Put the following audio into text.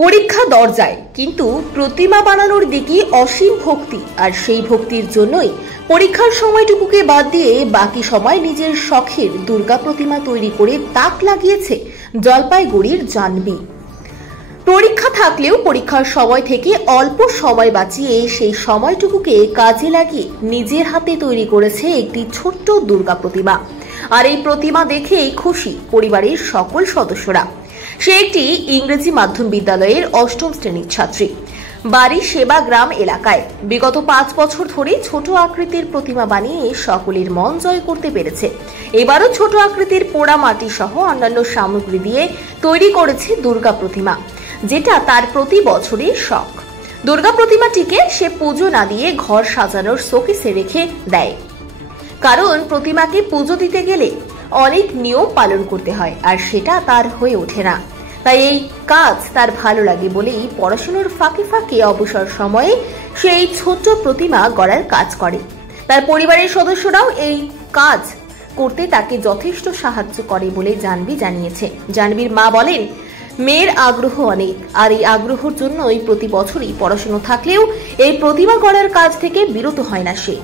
পরীক্ষা দরজায়, কিন্তু প্রতিমা বানানোর দিকে অসীম ভক্তি। আর সেই ভক্তির জন্যই পরীক্ষার সময়টুকুকে বাদ দিয়ে বাকি সময় নিজের শখের দুর্গা প্রতিমা তৈরি করে তাক লাগিয়েছে জলপাইগুড়ির জাহ্নবী। পরীক্ষা থাকলেও পরীক্ষার সময় থেকে অল্প সময় বাঁচিয়ে সেই সময়টুকুকে কাজে লাগিয়ে নিজের হাতে তৈরি করেছে একটি ছোট্ট দুর্গা প্রতিমা। আর এই প্রতিমা দেখেই খুশি পরিবারের সকল সদস্যরা। সে একটি ইংরেজি মাধ্যম বিদ্যালয়ের অষ্টম শ্রেণীর ছাত্রী। বাড়ি সেবাগ্রাম এলাকায়। বিগত 5 বছর ধরে ছোট আকৃতির প্রতিমা বানিয়ে সকলের মন জয় করতে পেরেছে। এবারও ছোট আকৃতির পোড়া মাটি সহ অন্যান্য সামগ্রী দিয়ে তৈরি করেছে দুর্গা প্রতিমা, যেটা তার প্রতি বছরের শখ। দুর্গা প্রতিমাটিকে সে পুজো না দিয়ে ঘর সাজানোর শোকেসে রেখে দেয়, কারণ প্রতিমাকে পুজো দিতে গেলে অনেক নিয়ম পালন করতে হয়, আর সেটা তার হয়ে ওঠে না। তাই এই কাজ তার ভালো লাগে বলেই পড়াশোনার ফাঁকে ফাঁকে অবসর সময়ে সেই ছোট্ট প্রতিমা গড়ার কাজ করে। তার পরিবারের সদস্যরাও এই কাজ করতে তাকে যথেষ্ট সাহায্য করে বলে জাহ্নবী জানিয়েছে। জাহ্নবীর মা বলেন, মেয়ের আগ্রহ অনেক, আর এই আগ্রহের জন্যই প্রতি বছরই পড়াশোনা থাকলেও এই প্রতিমা গড়ার কাজ থেকে বিরত হয় না সে।